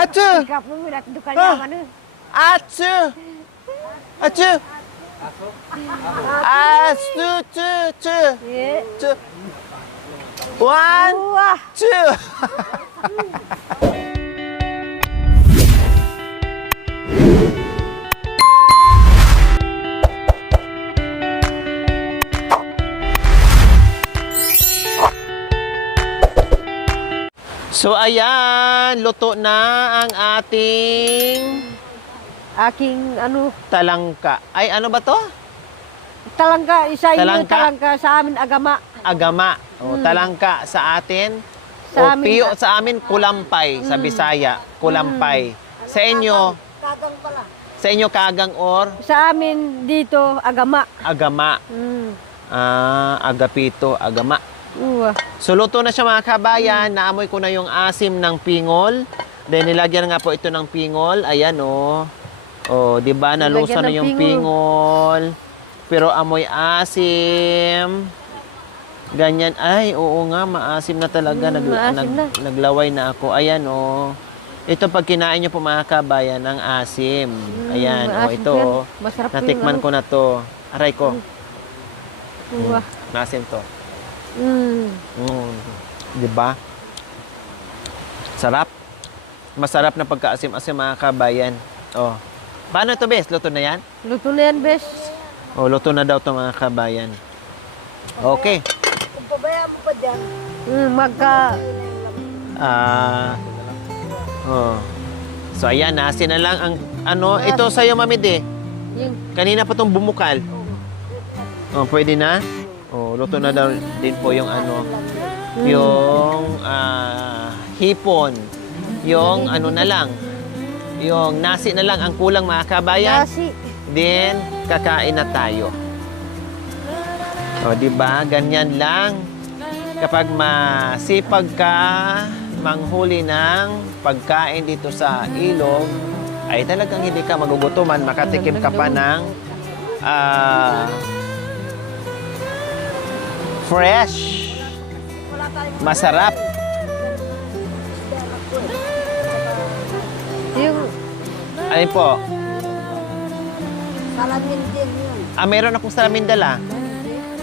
Achu! Ikaw mo minat dukan yaman. Achu! Achu! Achu! Chu! Chu! Ye. Chu! One! Wah. Two! So ayan, luto na ang ating Aking ano, talangka. Ay, ano ba to? talangka, isa inyo Talangka. talangka sa amin agama. Agama. O, talangka sa atin. Sa O, amin piyo ka- sa amin, kulampay. Sa Bisaya, kulampay. Sa inyo, Kagang pala. sa inyo kagang or Sa amin dito agama. agama. Agapito, agama. Uwa. So luto na siya mga kabayan. Naamoy ko na yung asim ng pingol. Then nilagyan nga po ito ng pingol. Ayan oh. Oh, 'di ba? Nalusa Nilagyan na ng yung pingol. Pero amoy asim. Ganyan. Ay, oo nga, maasim na talaga. Maasim na. Naglaway na ako. Ayan oh. Ito pag kinain niyo po mga kabayan, ang asim. Ayan, oh, maasim ito. yan. Oh. Masarap Natikman yung ko na to. Aray ko. Uwa. Maasim to. Mm. 'Di ba? Sarap. Masarap na pagkaasim-asim mga kabayan. Oh. Paano ito, bes? Luto na 'yan? Luto na yan, bes. Oh, luto na daw 'to mga kabayan. Okay. Kung pabayaan mo pa dyan. Oh. So ayan, asin na lang ang ano, ito sa iyo, Mami De. Yung, Kanina pa 'tong bumukal. Oh, pwede na? Oh, luto na daw din po yung ano, yung hipon. Yung ano na lang, yung nasi na lang ang kulang mga kabayan. nasi. Then, kakain na tayo. O, di ba? Ganyan lang. Kapag masipag ka manghuli ng pagkain dito sa ilog, ay talagang hindi ka magugutuman. Makatikim ka pa ng fresh, masarap. Yung Alin po? salamin din yun. Meron akong salamin dala.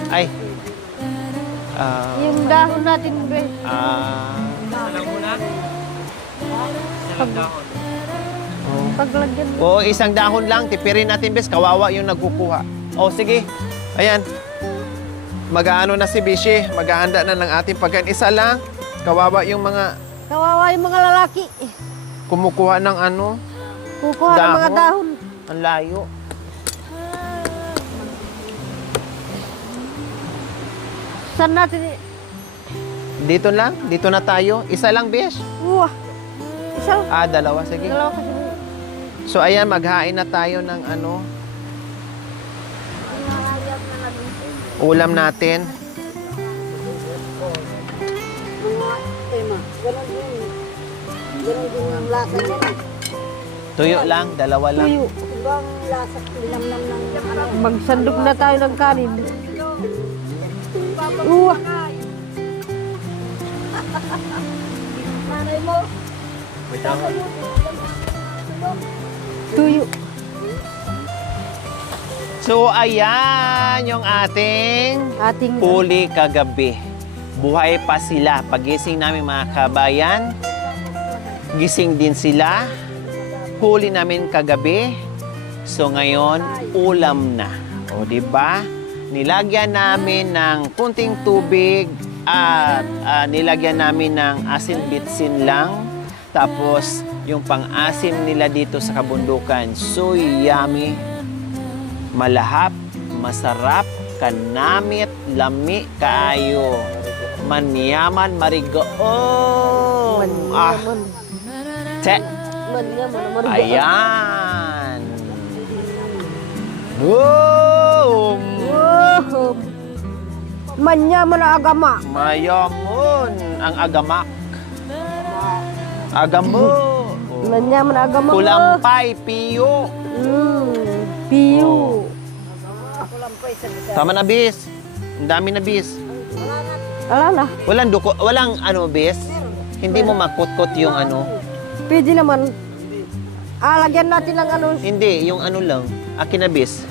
Ay. Yung dahon natin, bes. Paglagyan mo. Oo, isang dahon lang. Tipirin natin, bes. Kawawa yung nagkukuha. O, sige. Ayan. Mag-aano na si Bishi. Maghahanda na ng ating pagkain. Isa lang. Kawawa yung mga Kawawa yung mga lalaki. kumukuha ng ano. Kukuha ng mga dahon. Ang layo. Saan natin? Dito lang. Dito na tayo. Isa lang, Bish. Uwa. Isa. Dalawa. Sige. Dalawa kasi. So, ayan. Maghain na tayo ng ano. Ulam natin. Ganon din ang lasa niya. Tuyo lang. Dalawa lang. Tuyo. Ibang lasa, linamnam ng ano. Magsandok na tayo ng kanin. Uwa. Nanay mo. Tuyo. So, ayan yung ating Ating huli kagabi. Buhay pa sila. Pagising namin mga kabayan, gising din sila. Huli namin kagabi. So ngayon, ulam na. O, di ba? Nilagyan namin ng kunting tubig at nilagyan namin ng asin bitsin lang. Tapos, yung pang-asim nila dito sa kabundukan. So yummy. Malahap, masarap, kanamit, lami, kaayo. Manyaman, marigoong. Manyaman. Te. Manyaman. Ayan. Boom! Wow. Manyaman na agama. Mayamon ang agamak. Agamo. Manyaman na agama. Kulampay, piyo. Piyo. Tama na, bis. Ang dami na, bis. Ala na. Walang duko, walang ano, bis. Hindi mo makut-kot yung ano. Pwede naman. Lagyan natin ng ano. Hindi, yung ano lang, kinabis.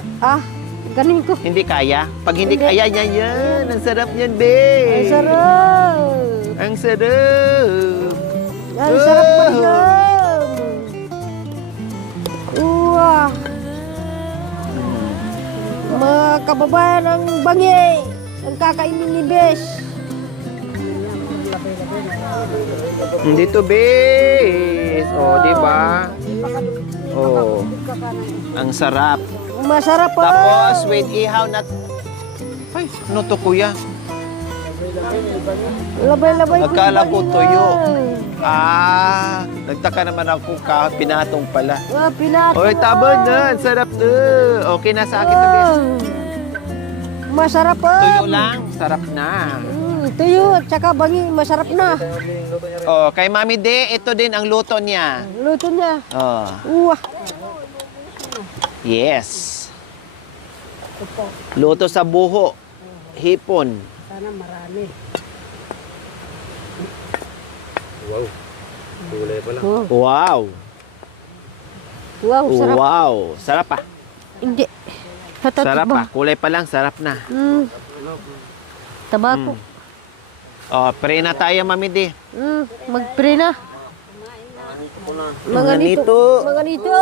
Ganin ko. Hindi kaya? Pag hindi Hindi. kaya, yan. Ang sarap yan, be. Ang sarap. Ang sarap. Ang sarap pa yan. Uwah. Mga kababayan ng Bangi. Ang kakainin ni Bes. Dito, bes. Oh, di ba? Oh, ang sarap. Masarap po. Tapos, with ihaw na... Ay, ano to, kuya? Labay-labay. Akala ko tuyo. Nagtaka naman ako pinatong pala. Pinatong. Oy, taba na. Ang sarap na. Okay na sa akin to, bes. Masarap po. Tuyo lang. Sarap na. Tuyo, tsaka bangi, masarap na. Oh, kay Mami De, ito din ang luto niya. Luto niya. Oh, Uwah. yes. Luto sa buho. Hipon. Sana marami. Wow. Kulay pa lang. Wow. Wow, sarap. Wow. Sarap pa. Hindi. Hatatot Sarap ba? pa. Kulay pa lang, sarap na. Tabako. Oh, pray na tayo, Mami De. Mag-pray na. Mga nito. Mga nito.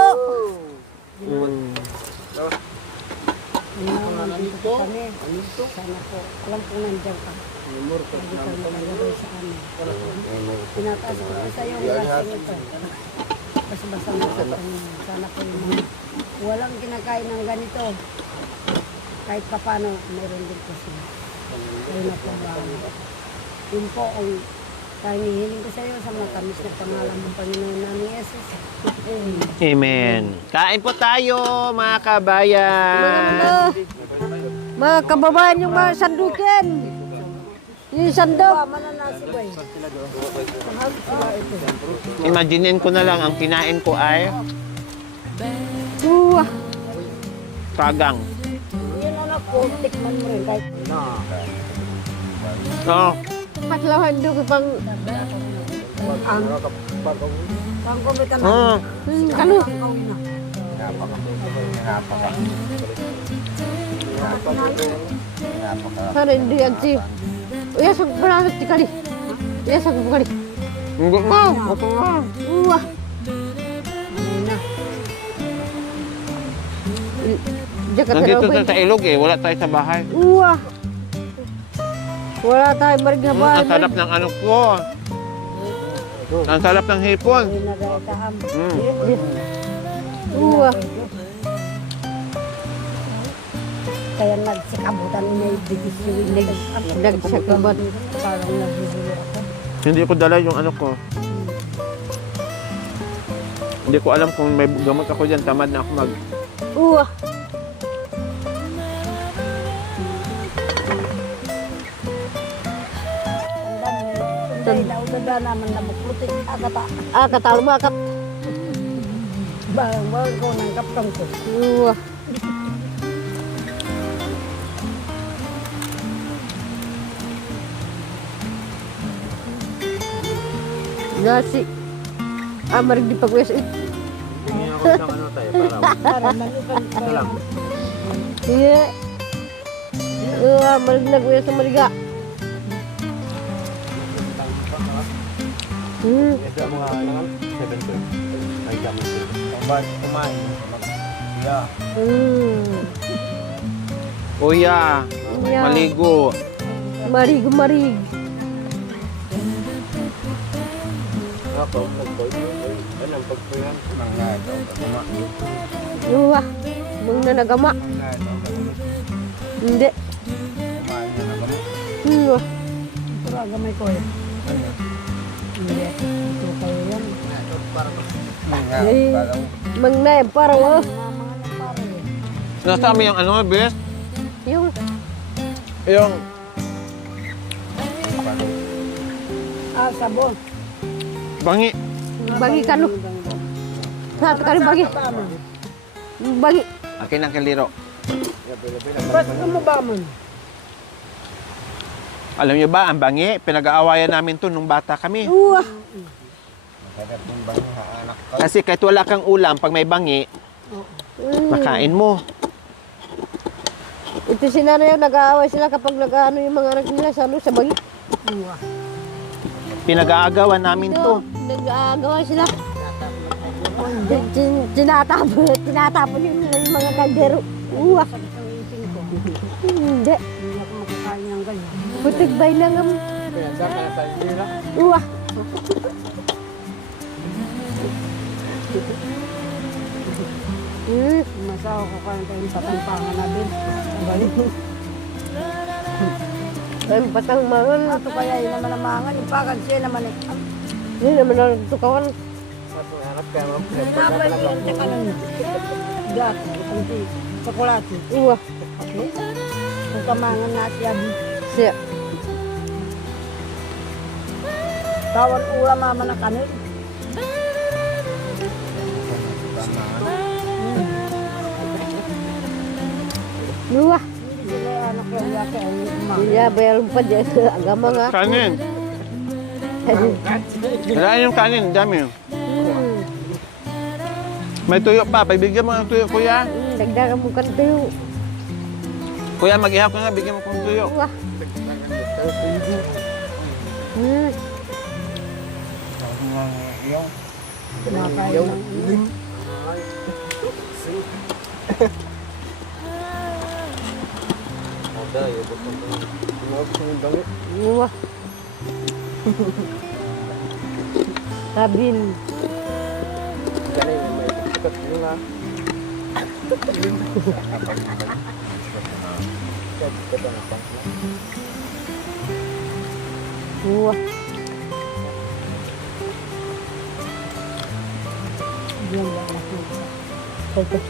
Sana po. Alam po nandiyan ka. Hindi ka makalagay sa amin. Pinataas ko sa iyo ang lasing ito. Basta na sa kanya. Sana po yung mga walang kinakain ng ganito. Kahit pa paano, meron din po sila. Ayun na po ba? Yun po ang hinihiling ko sa iyo sa matamis na pangalan ng Panginoon namin Jesus. Amen. Kain po tayo, mga kabayan. Mga kababayan yung mga sandukin. Yung sandok. Imaginin ko na lang, ang kinain ko ay pagang. Yun anak ko, tikman mo rin kahit Oo. patlawan doon pang pangkumitan na. Oh. Kalo. Para hindi yan si Uya sa perasak di kali. Uya sa kali. Hindi mo. Okay mo. Uwah. Jaga Nandito terobay. sa ilog eh. Wala tayo sa bahay. Uwah. Wala tayo marignabahan. Ang sarap ng ano ko. Ang sarap ng hipon. Uwah. Kaya nagsikabutan niya yung bigis yung nagsikabat. Parang nagbibulo ako. Hindi ko dala yung ano ko. Hindi ko alam kung may gamot ako dyan. Tamad na ako mag... Uwah. Daw naman na maputi. Katalma kat. Bang ko ng kaptang ko. Uwah. Nasi. Marig di pag-wes it. Hindi ako ng ano tayo, para lang. Iya. Marig nag-wes sa mariga. Ito ang mga 7 ay kami. Pambat kumain. Yeah. Kuya, Iya. maligo. Marig. Ako, nagboy. Ano ang pagpuyan? Mga kumain. Uwah. Mung na nagama. Hindi. Kumain na naman. Uwah. Pero agamay ko yan. Hindi. Ito kayo yan. Mang na yan, parang Nasama yung ano, bes? yung Yung... sabon. Bangi. Bagi kanu. Satu kali bagi. Bagi. Akin ang kaliro. Ba't mo ba man? Alam niyo ba, ang bangi, pinag-aawayan namin to nung bata kami. Uwah. Kada pong bangi anak ko. Kasi kahit wala kang ulam, pag may bangi, makain mo. Ito si nanay, nag-aaway sila kapag nag-ano yung mga anak nila sa bangi. Uwa. Pinag-aagawan namin to. Nag-aagawa sila. Tinatapon yung mga kaldero. Uwa. Sakit ang ising ko. Hindi. Hindi ako makakain ng ganyan. Butigbay lang ang Kaya kaya sa nila. uwa. Masawa ko kayo tayong patangpangan na din. Balik. Ay, patang mangan. Ito kaya yun naman ang mangan. Ipagan siya naman eh. Hindi naman ang tukawan. Sa anak kaya mo. Napay ko yung tsaka nun. Gat. Ang tsokolate. Uwa. Okay. Kung kamangan natin. Siya. Tawag ulam mama na kanil. Uwa. Hindi anak yung yake ay umang. Iya, bayar lupa dyan. Agama nga. Kanin. Wala yung kanin, dami. May tuyo pa, pagbigyan mo ng tuyo, kuya. Dagdagan mo kan tayo. Kuya, mag-ihaw ka nga, bigyan mo kong tuyo. Uwa. Yung Kumakain ng ulam. ada ya betul. Mau sing bangi. Uwa. Sabin. Kani may sikat nga. Uwa. Diyan lang ako.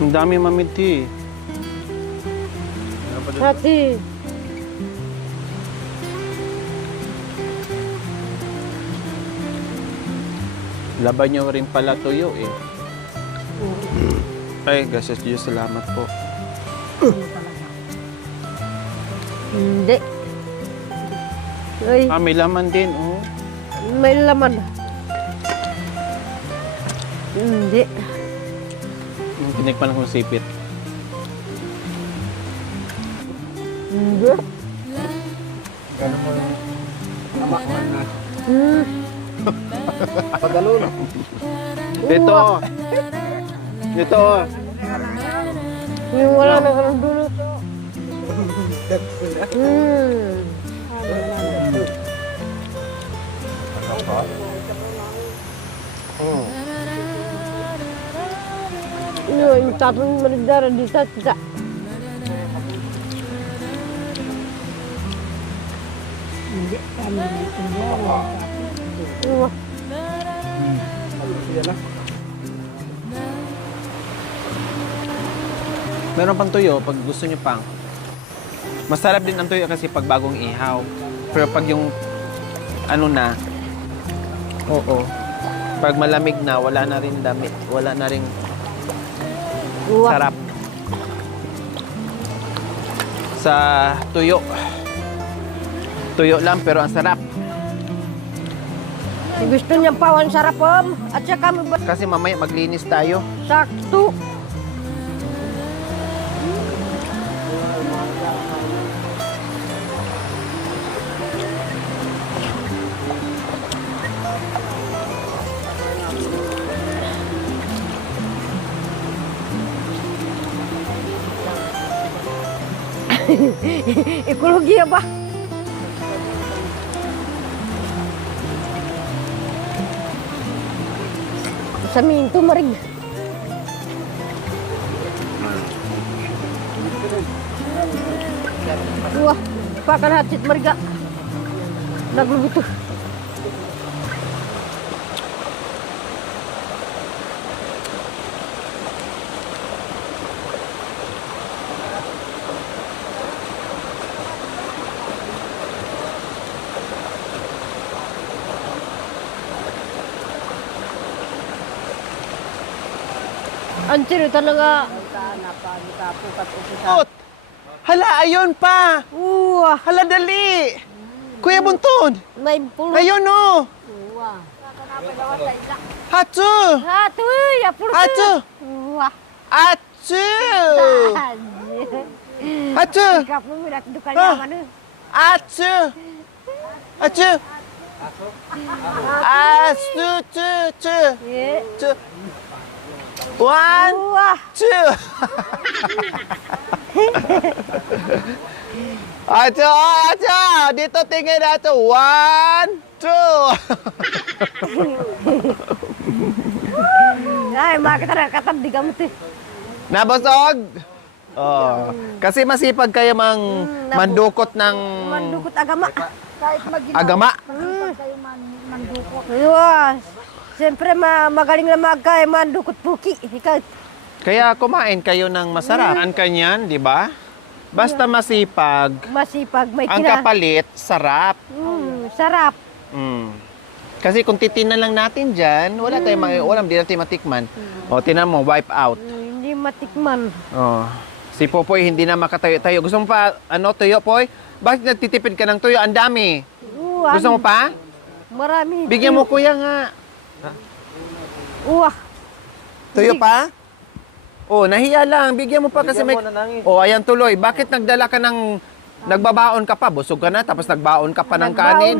Ang dami mamiti. Hati. Laban nyo rin pala tuyo eh. Ay, gasas Diyos, salamat po. Hindi. Ay, Ah, may laman din, oh. may laman. Hindi. Tinikman akong sipit. Hindi. Ganun mo yung kamakman na. Hmm. Ito. Ito. Yung wala na kanang dulo. Ano pa? Yung tatong manigdara dito. Tita. Hindi kami nagtulungan. Uwa. Yan na. Meron pang tuyo pag gusto nyo pang. Masarap din ang tuyo kasi pag bagong ihaw. Pero pag yung ano na, oo. Pag malamig na, wala na rin damit. Wala na rin Uwa. sarap. Sa tuyo. Tuyo lang pero ang sarap. Gusto niyang pawan sarapom. At saka kami ba Kasi mamaya maglinis tayo. sakto. Ekologiya ba? Sa minto marig. Wah, pakan hatsit mariga. Naglubuto. Antir talaga. Ot! Hala, ayun pa! Wah, Hala, dali! Kuya Buntod! may pulo. Ayun, oh! Wah. Hachu! Hatuy, apur ka. Hachu! Wah. Hachu! Hachu! Ikaw po milat duka niya man. Hachu! Hachu! Asu, chu, chu, Ye. chu. One, Wah. two. Acho, acho. Dito tingin acho. One, two. Ay, makita na katabdi ka mo ti. Nabusog? Oh. Kasi masipag kayo mandukot ng Mandukot agama. Kahit mag-ginawa. agama. Kayo mandukot. Wah. Siyempre magaling lang magkaya mandukot puki. Ikaw. Kaya kumain kayo ng masarap. Ang kanyan, di ba? Basta masipag, Masipag, may ang kapalit, sarap. Sarap. Mm. Kasi kung titinan lang natin dyan, wala tayong walang di natin matikman. O, tinan mo, wipe out. Hindi matikman. Oh. Si Popoy hindi na makatayo-tayo. Gusto mo pa, tuyo, Poy? Bakit nagtitipid ka ng tuyo? Ang dami. Gusto mo pa? Marami. Bigyan mo, kuya nga. Wah. Tuyo pa? Oh, nahiya lang. Bigyan mo pa kasi may... Oh, ayan tuloy. Bakit nagdala ka ng... Nagbabaon ka pa? Busog ka na, tapos nagbaon ka pa ng kanin.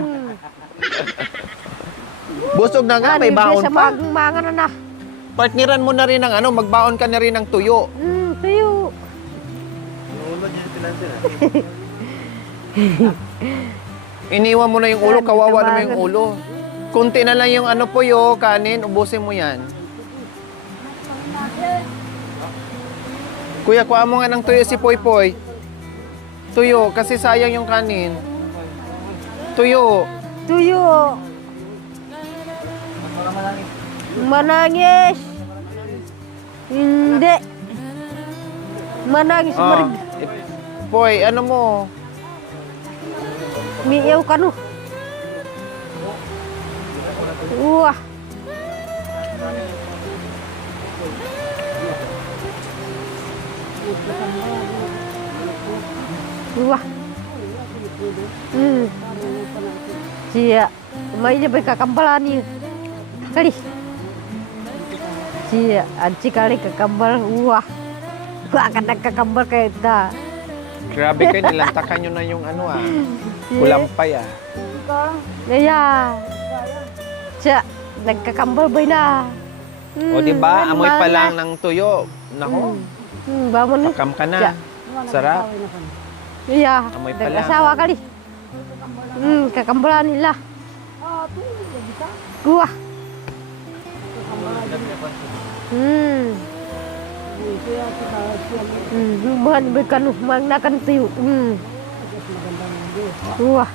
Busog na nga, may baon pa. Mga na. Partneran mo na rin ng magbaon ka na rin ng tuyo. Tuyo. Iniwan mo na yung ulo, kawawa naman yung ulo. Kunti na lang yung puyo, kanin, ubusin mo yan. Kuya, kuha mo nga ng tuyo si Poy Poy. Tuyo, kasi sayang yung kanin. Tuyo. Tuyo. Manangis. Hindi. Manangis. Ah, Poy, ano mo? Miyaw ka no. Wah. Wah. Siya. May niya ba'y kakambalan niya? Kali. Siya. Ansi kali kakambal. Wah. Wah ka nagkakambal kayo ta. Grabe kayo, nilantakan nyo na yung kulampay Kaya. Siya. Nagkakambal ba'y na? O diba, amoy pa lang ng tuyo. Nako, Bamon pakam ka na. Siya. Sarap. Iya. Amoy pa lang. Nag-asawa kali. Kakambalan nila. Wah. Buhan berkanu mangnakan tuyo. Wah.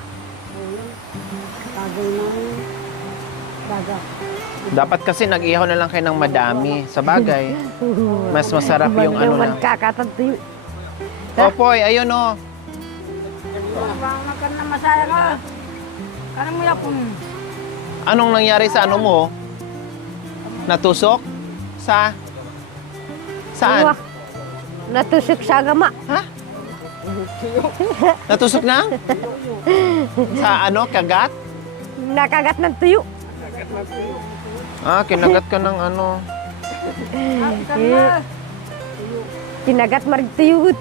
Dapat kasi nag-ihaw na lang kayo ng madami. Sa bagay, mas masarap yung na. Kakatan tuyo. Popoy, ayun o. Makan na masaya ka. Karang mo yakong. Anong nangyari sa mo? Natusok? Saan? Wah. Natusok sa agama. Ha? Natusok na? Sa kagat? Nakagat ng tuyo. Kinagat ka ng Kinagat marig tuyo.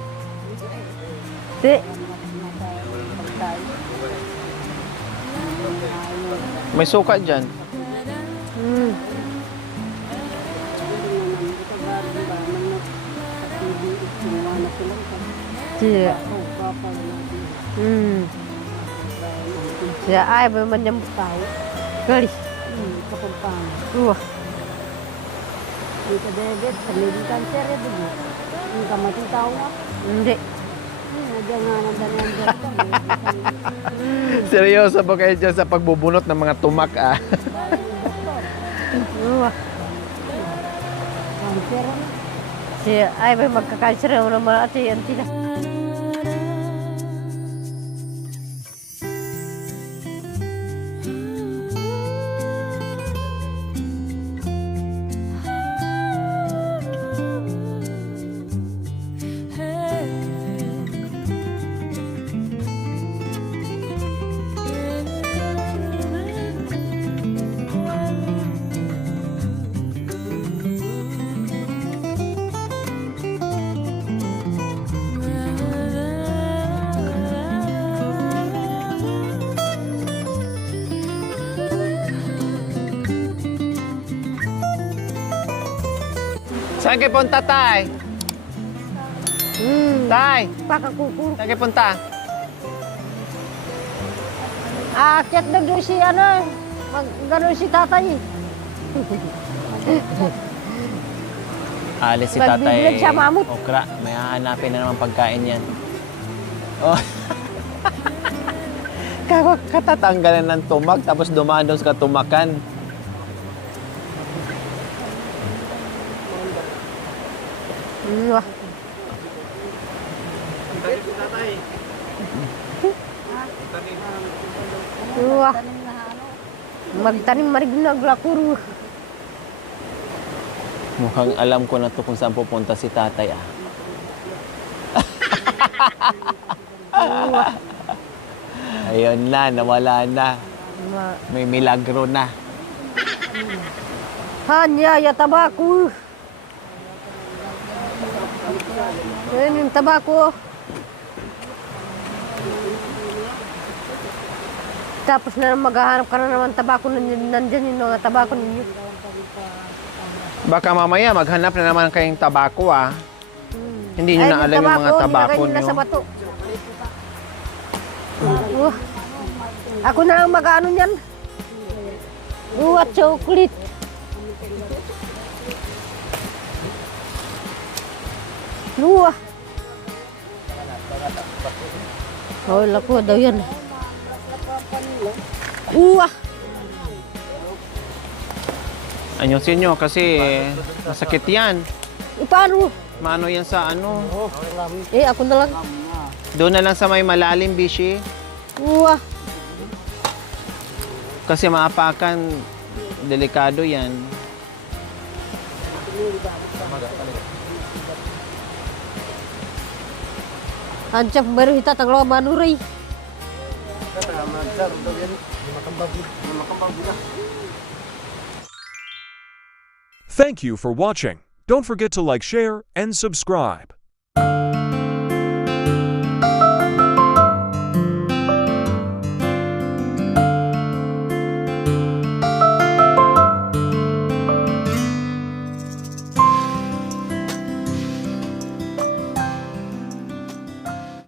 May suka dyan. Siya. Siya ay ba man yung tao. Kali. Kapampang. Wah. Dito bebet, pamilya cancer ya dito. Hindi ka matitaw nga. Hindi. Nagyan nga nandan yan dyan. Seryoso ba kayo dyan sa pagbubunot ng mga tumak Wah. Cancer. Siya ay ba magkakanser naman at yan sila. Saan kayo punta, tay? Tay, Pakakukuro. saan kayo punta? Aakyat na doon si ano. Gano'n si tatay. Alis si Magbibilag tatay. siya, mamut. Okra, may hahanapin na naman pagkain yan. Oh. Katatanggalan ng tumak, tapos dumaan doon sa katumakan. Wah. Wah. Magtanim marig naglakuro. Mukhang alam ko na to kung saan pupunta si tatay ah. Ayun na, nawala na. May milagro na. Hanya ya tabako. Ayun yung tabako. Tapos na maghahanap ka na naman tabako nandyan yung mga tabako ninyo. Baka mamaya maghanap na naman kayong tabako ah. Hindi nyo na alam yung mga tabako nilagay nila sa nyo. bato. Ako na ang mag-ano niyan. At chocolate. Luwa. Oh, lako daw yan. Ayusin nyo kasi masakit yan. Paano? Maano yan sa ano. Ako na lang. Doon na lang sa may malalim, Bishi. Kasi maapakan, delikado yan. Ancap baru hita taglaw manuray. Thank you for watching. Don't forget to like, share, and subscribe.